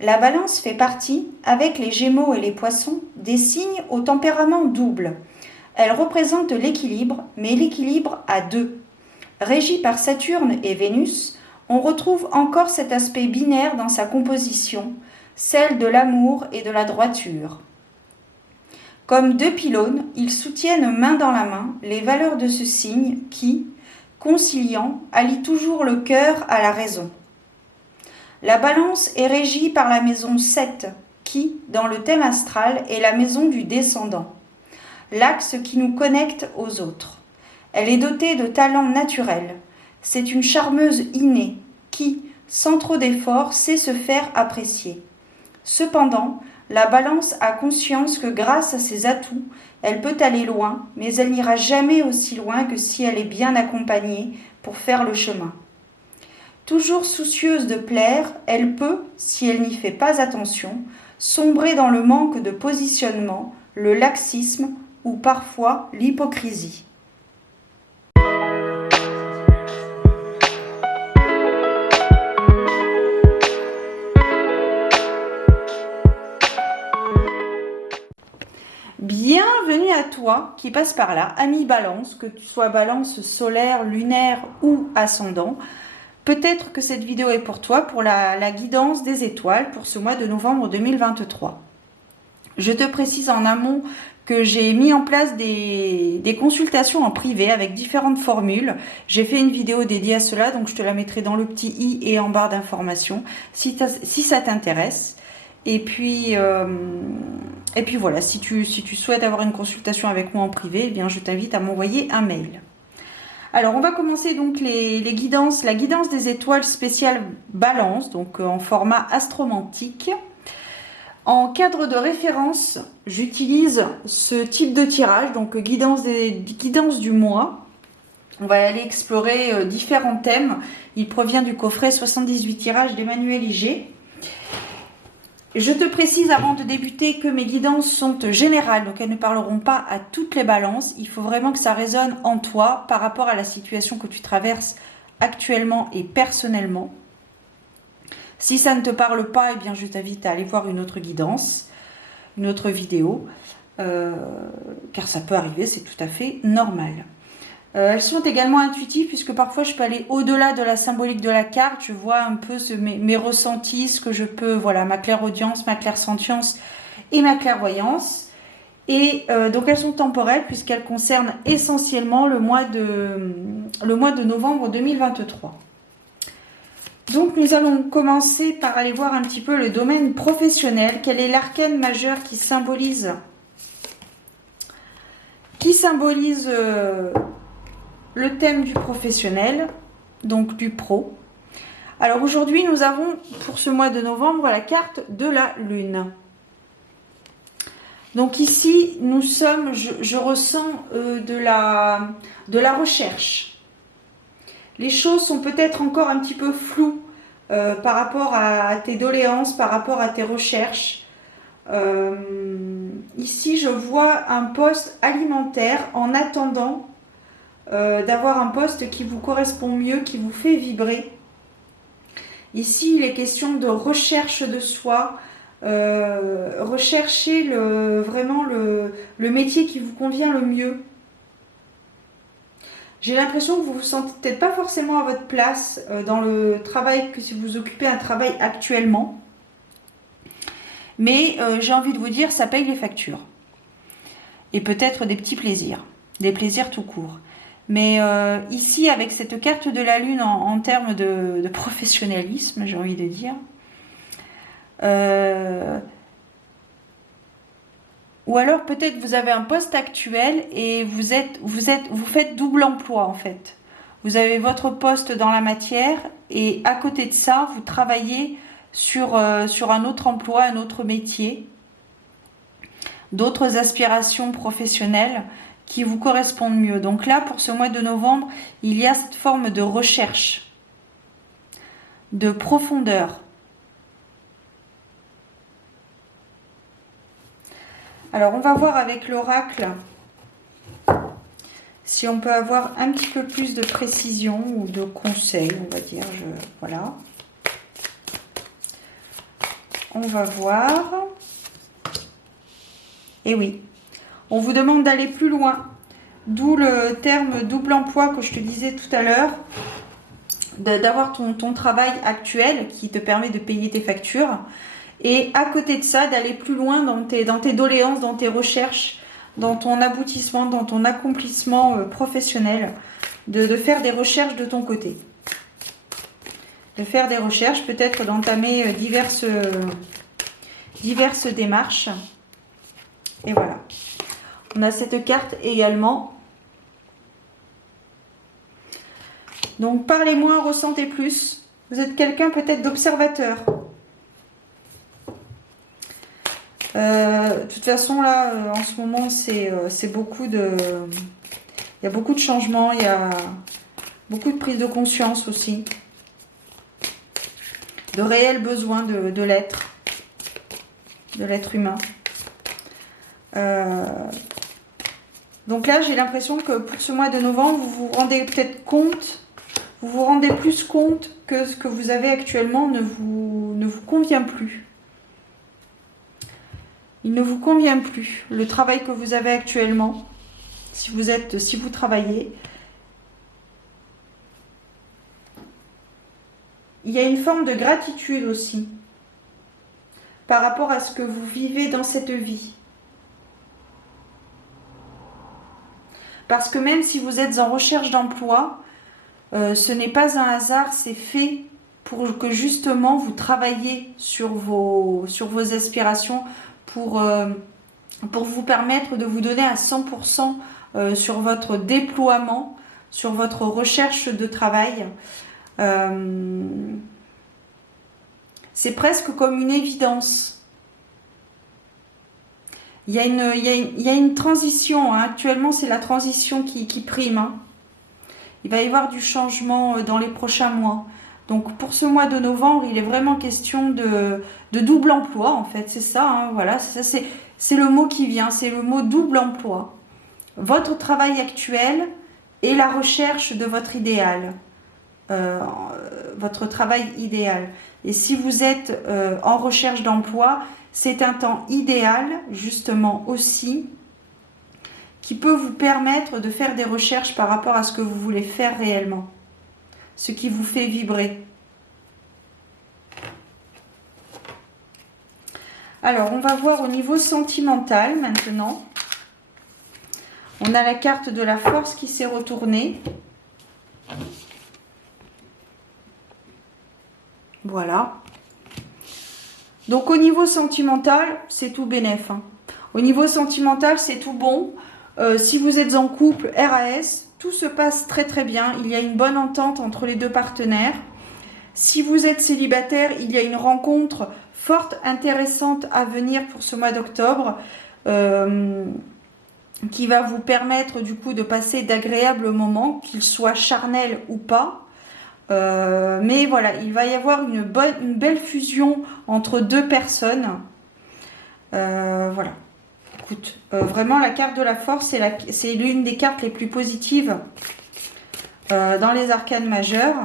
La balance fait partie, avec les Gémeaux et les Poissons, des signes au tempérament double. Elle représente l'équilibre, mais l'équilibre à deux. Régie par Saturne et Vénus, on retrouve encore cet aspect binaire dans sa composition, celle de l'amour et de la droiture. Comme deux pylônes, ils soutiennent main dans la main les valeurs de ce signe qui, conciliant, allie toujours le cœur à la raison. La balance est régie par la maison 7, qui, dans le thème astral, est la maison du descendant, l'axe qui nous connecte aux autres. Elle est dotée de talents naturels. C'est une charmeuse innée qui, sans trop d'efforts, sait se faire apprécier. Cependant, la balance a conscience que grâce à ses atouts, elle peut aller loin, mais elle n'ira jamais aussi loin que si elle est bien accompagnée pour faire le chemin. Toujours soucieuse de plaire, elle peut, si elle n'y fait pas attention, sombrer dans le manque de positionnement, le laxisme ou parfois l'hypocrisie. Bienvenue à toi qui passe par là, ami Balance, que tu sois Balance solaire, lunaire ou ascendant. Peut-être que cette vidéo est pour toi, pour la guidance des étoiles pour ce mois de novembre 2023. Je te précise en amont que j'ai mis en place des consultations en privé avec différentes formules. J'ai fait une vidéo dédiée à cela, donc je te la mettrai dans le petit i et en barre d'informations si ça t'intéresse. Et puis voilà, si tu souhaites avoir une consultation avec moi en privé, eh bien je t'invite à m'envoyer un mail. Alors on va commencer donc les guidances, la guidance des étoiles spéciale Balance, donc en format astromantique. En cadre de référence, j'utilise ce type de tirage, donc guidance du mois. On va aller explorer différents thèmes. Il provient du coffret 78 tirages d'Emmanuel Iger. Je te précise avant de débuter que mes guidances sont générales, donc elles ne parleront pas à toutes les balances. Il faut vraiment que ça résonne en toi par rapport à la situation que tu traverses actuellement et personnellement. Si ça ne te parle pas, eh bien je t'invite à aller voir une autre guidance, une autre vidéo, car ça peut arriver, c'est tout à fait normal. Elles sont également intuitives puisque parfois je peux aller au-delà de la symbolique de la carte. Je vois un peu mes ressentis, ce que je peux, voilà, ma clairaudience, ma clairsentience et ma clairvoyance. Et donc elles sont temporelles puisqu'elles concernent essentiellement le mois de novembre 2023. Donc nous allons commencer par aller voir un petit peu le domaine professionnel. Quel est l'arcane majeur qui symbolise le thème du professionnel, donc du pro. Alors aujourd'hui, nous avons pour ce mois de novembre la carte de la Lune. Donc ici, nous sommes, je ressens de la recherche. Les choses sont peut-être encore un petit peu floues par rapport à tes doléances, par rapport à tes recherches. Ici, je vois un poste alimentaire en attendant d'avoir un poste qui vous correspond mieux, qui vous fait vibrer. Ici, il est question de recherche de soi, rechercher vraiment le métier qui vous convient le mieux. J'ai l'impression que vous vous sentez peut-être pas forcément à votre place dans le travail, que si vous occupez un travail actuellement. Mais j'ai envie de vous dire, ça paye les factures. Et peut-être des petits plaisirs, des plaisirs tout court. Mais ici, avec cette carte de la Lune en termes de professionnalisme, j'ai envie de dire, ou alors peut-être vous avez un poste actuel et vous faites double emploi en fait. Vous avez votre poste dans la matière et à côté de ça, vous travaillez sur un autre emploi, un autre métier, d'autres aspirations professionnelles qui vous correspondent mieux. Donc là, pour ce mois de novembre, il y a cette forme de recherche, de profondeur. Alors, on va voir avec l'oracle si on peut avoir un petit peu plus de précision ou de conseils, on va dire. Voilà. on va voir. Et oui, on vous demande d'aller plus loin. D'où le terme double emploi que je te disais tout à l'heure. D'avoir ton travail actuel qui te permet de payer tes factures. Et à côté de ça, d'aller plus loin dans tes doléances, dans tes recherches, dans ton aboutissement, dans ton accomplissement professionnel. De faire des recherches de ton côté. De faire des recherches, peut-être d'entamer diverses démarches. Et voilà. On a cette carte également. Donc, parlez moins, ressentez plus. Vous êtes quelqu'un peut-être d'observateur. De toute façon, là, en ce moment, c'est beaucoup de... Il y a beaucoup de changements, il y a beaucoup de prise de conscience aussi. De réels besoins de l'être humain. Donc là, j'ai l'impression que pour ce mois de novembre, vous vous rendez peut-être compte, vous vous rendez plus compte que ce que vous avez actuellement ne vous convient plus. Il ne vous convient plus. Le travail que vous avez actuellement, si vous travaillez, il y a une forme de gratitude aussi par rapport à ce que vous vivez dans cette vie. Parce que même si vous êtes en recherche d'emploi, ce n'est pas un hasard, c'est fait pour que justement vous travaillez sur vos aspirations, pour vous permettre de vous donner à 100% sur votre déploiement, sur votre recherche de travail. C'est presque comme une évidence. Il y a une transition, hein. Actuellement, c'est la transition qui prime. Hein. Il va y avoir du changement dans les prochains mois. Donc, pour ce mois de novembre, il est vraiment question de double emploi, en fait. C'est ça, hein, voilà. C'est le mot qui vient, c'est le mot double emploi. Votre travail actuel et la recherche de votre idéal. Votre travail idéal. Et si vous êtes en recherche d'emploi, c'est un temps idéal, justement aussi, qui peut vous permettre de faire des recherches par rapport à ce que vous voulez faire réellement. Ce qui vous fait vibrer. Alors, on va voir au niveau sentimental maintenant. On a la carte de la force qui s'est retournée. Voilà. Donc, au niveau sentimental, c'est tout bénef. Hein. Au niveau sentimental, c'est tout bon. Si vous êtes en couple, RAS, tout se passe très très bien. Il y a une bonne entente entre les deux partenaires. Si vous êtes célibataire, il y a une rencontre forte, intéressante à venir pour ce mois d'octobre qui va vous permettre du coup de passer d'agréables moments, qu'ils soient charnels ou pas. Mais voilà, il va y avoir une belle fusion entre deux personnes. Voilà. Écoute, vraiment la carte de la force, c'est l'une des cartes les plus positives dans les arcanes majeures.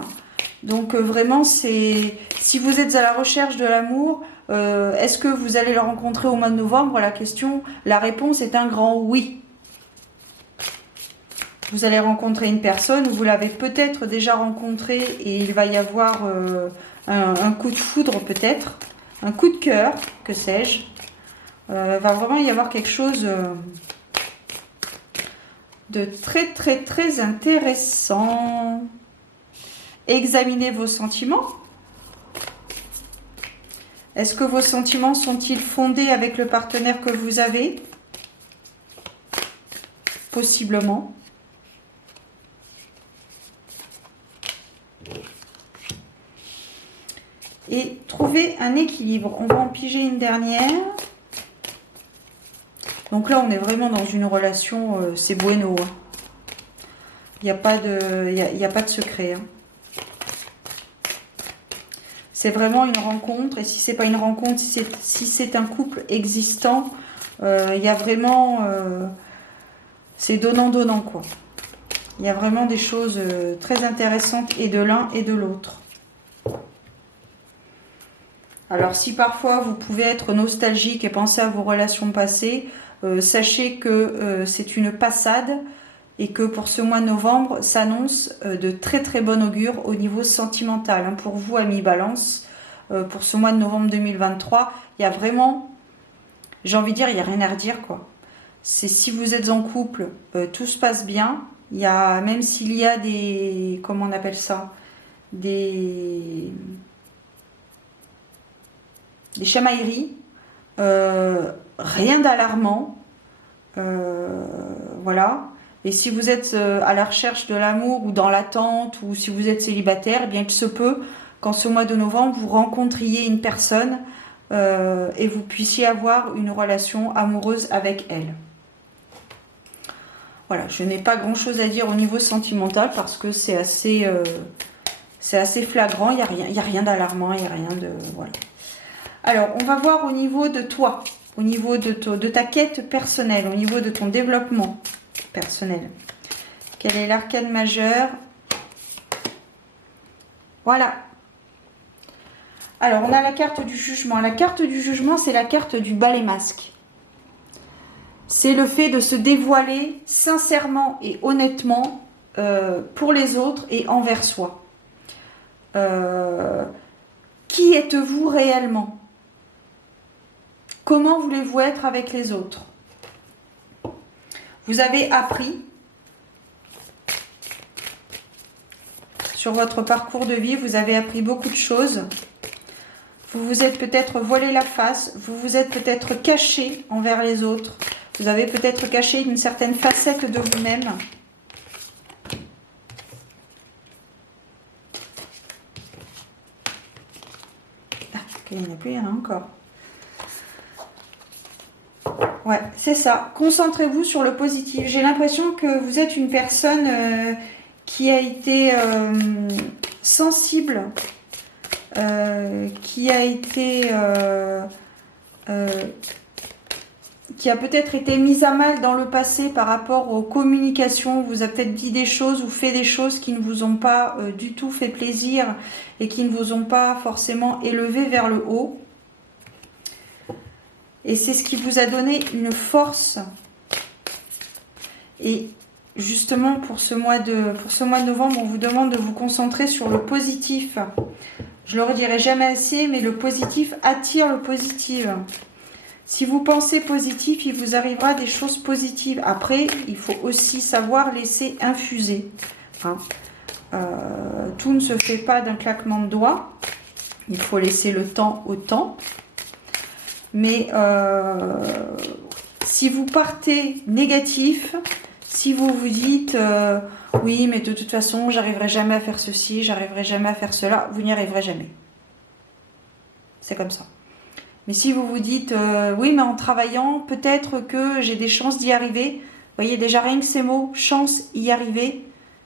Donc vraiment, si vous êtes à la recherche de l'amour, est-ce que vous allez le rencontrer au mois de novembre? La réponse est un grand oui. Vous allez rencontrer une personne, vous l'avez peut-être déjà rencontrée et il va y avoir un coup de foudre peut-être, un coup de cœur, que sais-je. Va vraiment y avoir quelque chose de très très très intéressant. Examinez vos sentiments. Est-ce que vos sentiments sont-ils fondés avec le partenaire que vous avez? Possiblement. Et trouver un équilibre. On va en piger une dernière. Donc là, on est vraiment dans une relation, c'est bueno. Hein. Il n'y a pas de secret. Hein. C'est vraiment une rencontre. Et si ce n'est pas une rencontre, si c'est un couple existant, il y a vraiment... c'est donnant-donnant, quoi. Il y a vraiment des choses très intéressantes et de l'un et de l'autre. Alors si parfois vous pouvez être nostalgique et penser à vos relations passées, sachez que c'est une passade et que pour ce mois de novembre s'annonce de très très bon augure au niveau sentimental. Hein. Pour vous, amis Balance, pour ce mois de novembre 2023, il y a vraiment, j'ai envie de dire, il n'y a rien à redire quoi. C'est si vous êtes en couple, tout se passe bien. Il y a, même s'il y a des, comment on appelle ça, des chamailleries, rien d'alarmant, voilà. Et si vous êtes à la recherche de l'amour ou dans l'attente, ou si vous êtes célibataire, eh bien il se peut qu'en ce mois de novembre, vous rencontriez une personne et vous puissiez avoir une relation amoureuse avec elle. Voilà, je n'ai pas grand chose à dire au niveau sentimental parce que c'est assez flagrant, il n'y a rien d'alarmant, il n'y a rien de... Voilà. Alors, on va voir au niveau de toi, au niveau de ta quête personnelle, au niveau de ton développement personnel. Quel est l'arcane majeur? Voilà. Alors, on a la carte du jugement. La carte du jugement, c'est la carte du balai masque. C'est le fait de se dévoiler sincèrement et honnêtement pour les autres et envers soi. Qui êtes-vous réellement? Comment voulez-vous être avec les autres? Vous avez appris sur votre parcours de vie, vous avez appris beaucoup de choses. Vous vous êtes peut-être voilé la face, vous vous êtes peut-être caché envers les autres. Vous avez peut-être caché une certaine facette de vous-même. Ah, il n'y en a plus, il y en a encore. Ouais, c'est ça. Concentrez-vous sur le positif. J'ai l'impression que vous êtes une personne qui a été sensible, qui a été... qui a peut-être été mise à mal dans le passé par rapport aux communications. Vous avez peut-être dit des choses ou fait des choses qui ne vous ont pas du tout fait plaisir et qui ne vous ont pas forcément élevé vers le haut. Et c'est ce qui vous a donné une force. Et justement, pour ce mois de novembre, on vous demande de vous concentrer sur le positif. Je le redirai jamais assez, mais le positif attire le positif. Si vous pensez positif, il vous arrivera des choses positives. Après, il faut aussi savoir laisser infuser. Hein. Tout ne se fait pas d'un claquement de doigts. Il faut laisser le temps au temps. Mais si vous partez négatif, si vous vous dites oui, mais de toute façon, j'arriverai jamais à faire ceci, j'arriverai jamais à faire cela, vous n'y arriverez jamais. C'est comme ça. Mais si vous vous dites oui, mais en travaillant, peut-être que j'ai des chances d'y arriver. Vous voyez, déjà, rien que ces mots, chance, y arriver,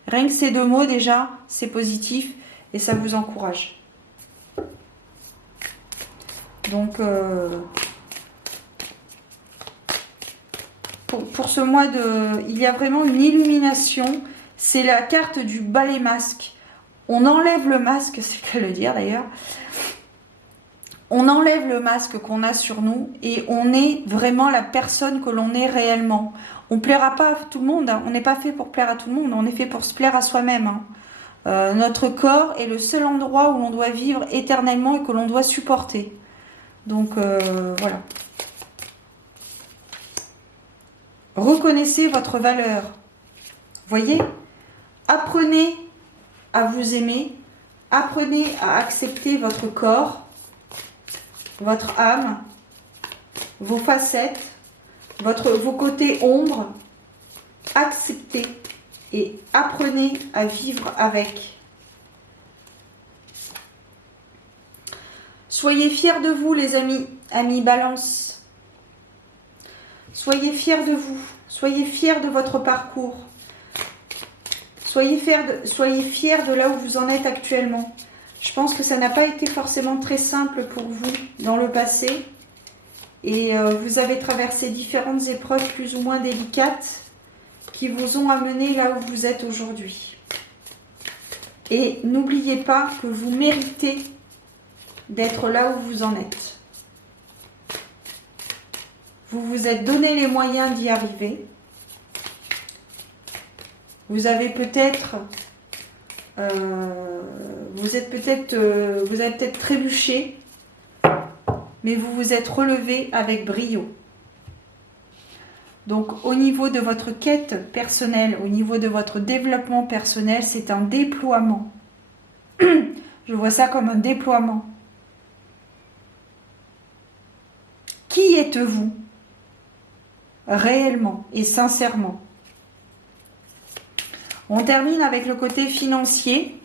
rien que ces deux mots, déjà, c'est positif et ça vous encourage. Donc, pour ce mois il y a vraiment une illumination. C'est la carte du balai masque. On enlève le masque, c'est qu'à le dire d'ailleurs. On enlève le masque qu'on a sur nous et on est vraiment la personne que l'on est réellement. On ne plaira pas à tout le monde. Hein. On n'est pas fait pour plaire à tout le monde. On est fait pour se plaire à soi-même. Hein. Notre corps est le seul endroit où l'on doit vivre éternellement et que l'on doit supporter. Donc, voilà. Reconnaissez votre valeur. Voyez? Apprenez à vous aimer. Apprenez à accepter votre corps, votre âme, vos facettes, vos côtés ombres. Acceptez et apprenez à vivre avec. Soyez fiers de vous, les amis Balance. Soyez fiers de vous. Soyez fiers de votre parcours. Soyez fiers de là où vous en êtes actuellement. Je pense que ça n'a pas été forcément très simple pour vous dans le passé. Et vous avez traversé différentes épreuves plus ou moins délicates qui vous ont amené là où vous êtes aujourd'hui. Et n'oubliez pas que vous méritez d'être là où vous en êtes. Vous vous êtes donné les moyens d'y arriver. Vous avez peut-être, vous avez peut-être trébuché, mais vous vous êtes relevé avec brio. Donc, au niveau de votre quête personnelle, au niveau de votre développement personnel, c'est un déploiement. Je vois ça comme un déploiement. Qui êtes-vous réellement et sincèrement? On termine avec le côté financier.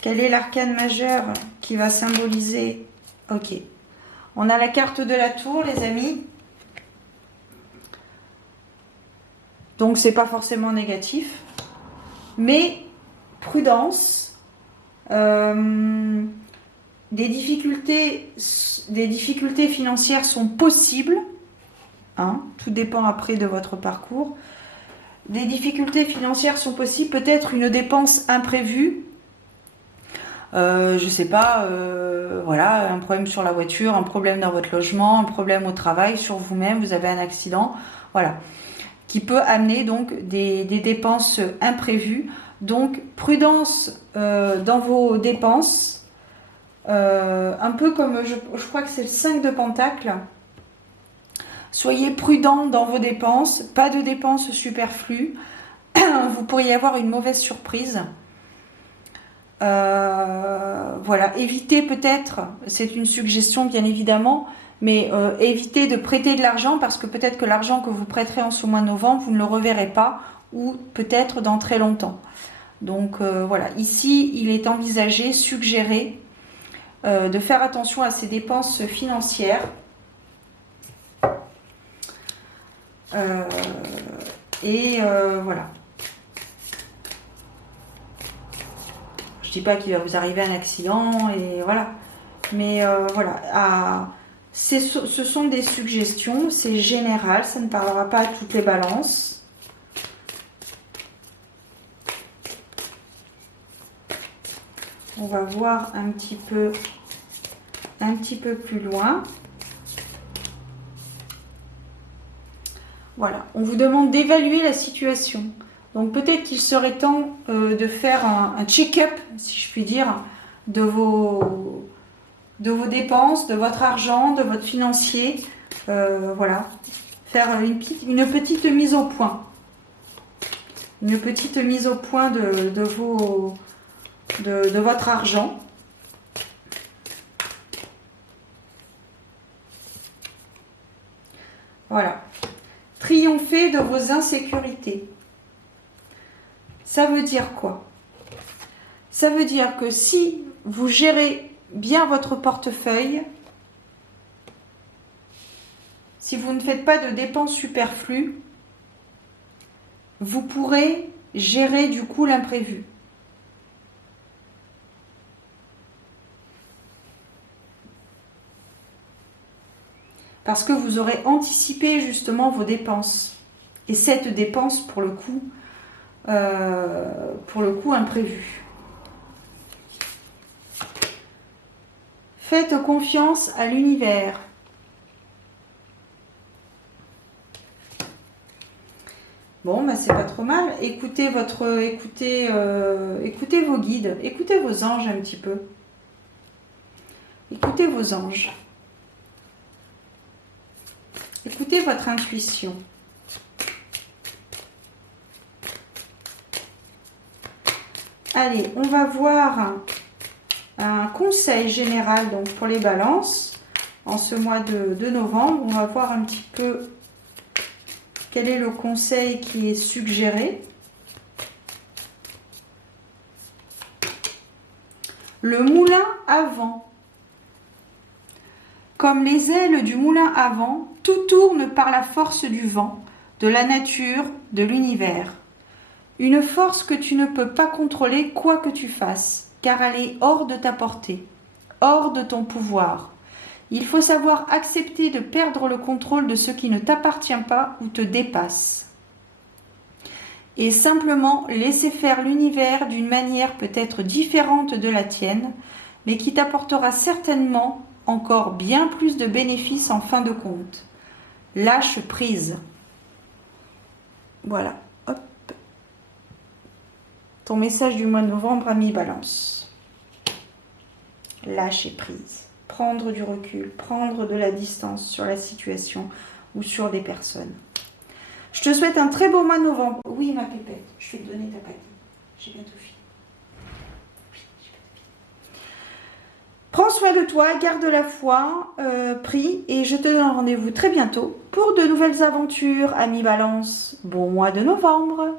Quel est l'arcane majeur qui va symboliser? Ok. On a la carte de la tour, les amis. Donc, c'est pas forcément négatif. Mais, prudence. Des difficultés financières sont possibles. Hein, tout dépend après de votre parcours. Des difficultés financières sont possibles. Peut-être une dépense imprévue. Je sais pas, voilà, un problème sur la voiture, un problème dans votre logement, un problème au travail, sur vous-même, vous avez un accident, voilà, qui peut amener donc des dépenses imprévues. Donc prudence dans vos dépenses, un peu comme je crois que c'est le 5 de Pentacle. Soyez prudent dans vos dépenses, pas de dépenses superflues. Vous pourriez avoir une mauvaise surprise. Voilà, évitez peut-être, c'est une suggestion bien évidemment, mais évitez de prêter de l'argent parce que peut-être que l'argent que vous prêterez en ce mois de novembre, vous ne le reverrez pas ou peut-être dans très longtemps. Donc voilà, ici il est envisagé, suggéré de faire attention à ces dépenses financières. Voilà. Je dis pas qu'il va vous arriver un accident et voilà. Mais voilà, ce sont des suggestions, c'est général, ça ne parlera pas à toutes les balances. On va voir un petit peu plus loin. Voilà, on vous demande d'évaluer la situation. Donc peut-être qu'il serait temps de faire un check-up, si je puis dire, de vos dépenses, de votre argent, de votre financier. Voilà, faire une petite mise au point. Une petite mise au point de votre argent. Voilà. Triompher de vos insécurités. Ça veut dire quoi? Ça veut dire que si vous gérez bien votre portefeuille, si vous ne faites pas de dépenses superflues, vous pourrez gérer du coup l'imprévu. Parce que vous aurez anticipé justement vos dépenses. Et cette dépense, pour le coup imprévue. Faites confiance à l'univers. Bon, bah c'est pas trop mal. Écoutez vos guides, écoutez vos anges un petit peu. Écoutez vos anges. Écoutez votre intuition. Allez, on va voir un conseil général donc pour les balances en ce mois de novembre. On va voir un petit peu quel est le conseil qui est suggéré. Le moulin à vent. Comme les ailes du moulin à vent, tout tourne par la force du vent, de la nature, de l'univers. Une force que tu ne peux pas contrôler quoi que tu fasses, car elle est hors de ta portée, hors de ton pouvoir. Il faut savoir accepter de perdre le contrôle de ce qui ne t'appartient pas ou te dépasse. et simplement laisser faire l'univers d'une manière peut-être différente de la tienne, mais qui t'apportera certainement encore bien plus de bénéfices en fin de compte. Lâche prise. Voilà. Hop. Ton message du mois de novembre à mi-balance. Lâcher prise. Prendre du recul, prendre de la distance sur la situation ou sur des personnes. Je te souhaite un très beau mois de novembre. Oui, ma pépette, je vais te donner ta pâtée. J'ai bientôt fini. Oui, j'ai bientôt fini. Prends soin de toi, garde la foi, prie, et je te donne rendez-vous très bientôt pour de nouvelles aventures, amis Balance. Bon mois de novembre.